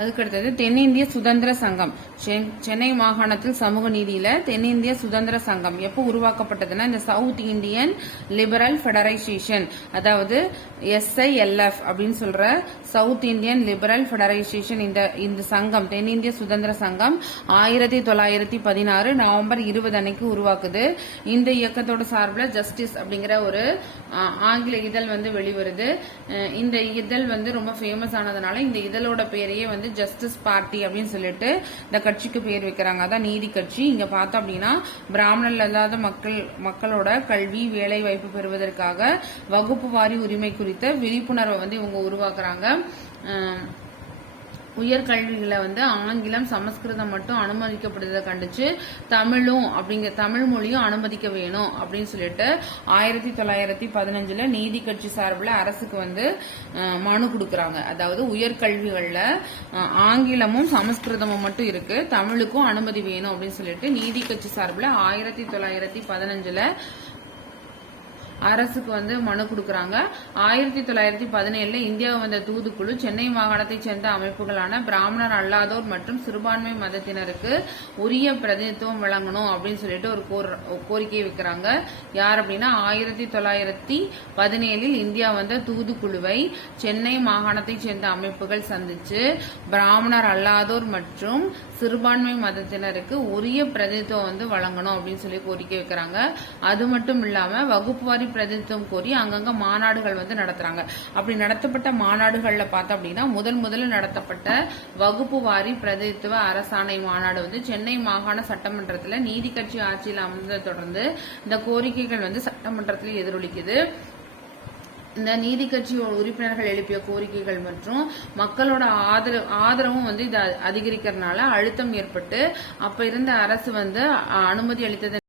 அதுக்கடுத்தது தென்னிந்திய சுதந்திர சங்கம். சென்னை மாகாணத்தில் சமூக நீதியில தென்னிந்திய சுதந்திர சங்கம் எப்போ உருவாக்கப்பட்டதுன்னா இந்த சவுத் இந்தியன் லிபரல் ஃபெடரைசேஷன், அதாவது SILF அப்படின்னு சொல்ற சவுத் இந்தியன் லிபரல் ஃபெடரைசேஷன், இந்த சங்கம் தென்னிந்திய சுதந்திர சங்கம் 1916 நவம்பர் 20 அன்னைக்கு உருவாக்குது. இந்த இயக்கத்தோட சார்பில் ஜஸ்டிஸ் அப்படிங்கிற ஒரு ஆங்கில இதழ் வெளிவருது. இந்த இதழ் ரொம்ப ஃபேமஸ் ஆனதுனால இந்த இதழோட பேரையே ஜஸ்டிஸ் பார்ட்டி அப்படின்னு சொல்லிட்டு இந்த கட்சிக்கு பேர் வைக்கிறாங்க. அதான் நீதி கட்சி. இங்க பார்த்தோம் அப்படின்னா பிராமணர் அல்லாத மக்களோட கல்வி வேலை வாய்ப்பு பெறுவதற்காக வகுப்பு வாரி உரிமை குறித்த விழிப்புணர்வை இவங்க உருவாக்குறாங்க. உயர்கல்விகளை ஆங்கிலம் சமஸ்கிருதம் மட்டும் அனுமதிக்கப்படுறதை கண்டிச்சு தமிழ் மொழியும் அனுமதிக்க வேணும் அப்படின்னு சொல்லிட்டு 1915 நீதி கட்சி சார்பில் அரசுக்கு மனு கொடுக்கறாங்க. அதாவது உயர்கல்விகள்ல ஆங்கிலமும் சமஸ்கிருதமும் மட்டும் இருக்கு, தமிழுக்கும் அனுமதி வேணும் அப்படின்னு சொல்லிட்டு நீதி கட்சி சார்பில் 1915 அரசுக்கு மனு கொடுக்கறாங்க. 1917 இந்தியாவை வந்த தூதுக்குழு சென்னை மாகாணத்தை சேர்ந்த அமைப்புகளான பிராமணர் அல்லாதோர் மற்றும் சிறுபான்மை மதத்தினருக்கு உரிய பிரதிநிதித்துவம் வழங்கணும் அப்படின்னு சொல்லிட்டு ஒரு கோரிக்கை வைக்கிறாங்க. யார் அப்படின்னா 1917 இந்தியா வந்த தூதுக்குழுவை சென்னை மாகாணத்தை சேர்ந்த அமைப்புகள் சந்திச்சு பிராமணர் அல்லாதோர் மற்றும் சிறுபான்மை மதத்தினருக்கு உரிய பிரதிநிதித்துவம் வழங்கணும் அப்படின்னு சொல்லி கோரிக்கை வைக்கிறாங்க. அது மட்டும் இல்லாம வகுப்பு வாரி பிரதிநிதித்துவம் கோரி அங்கங்க மாநாடுகள் நடத்துறாங்க. அப்படி நடத்தப்பட்ட மாநாடுகள்ல பார்த்தோம் அப்படின்னா முதல்ல நடத்தப்பட்ட வகுப்பு வாரி பிரதிநிதித்துவ அரசாணை மாநாடு சென்னை மாகாண சட்டமன்றத்தில் நீதி கட்சி ஆட்சியில் அமர்ந்ததை தொடர்ந்து இந்த கோரிக்கைகள் சட்டமன்றத்தில் எதிரொலிக்குது. இந்த நீதி கட்சி உறுப்பினர்கள் எழுப்பிய கோரிக்கைகள் மற்றும் மக்களோட ஆதரவும் இது அதிகரிக்கிறதுனால அழுத்தம் ஏற்பட்டு அப்ப இருந்த அரசு அனுமதி அளித்தது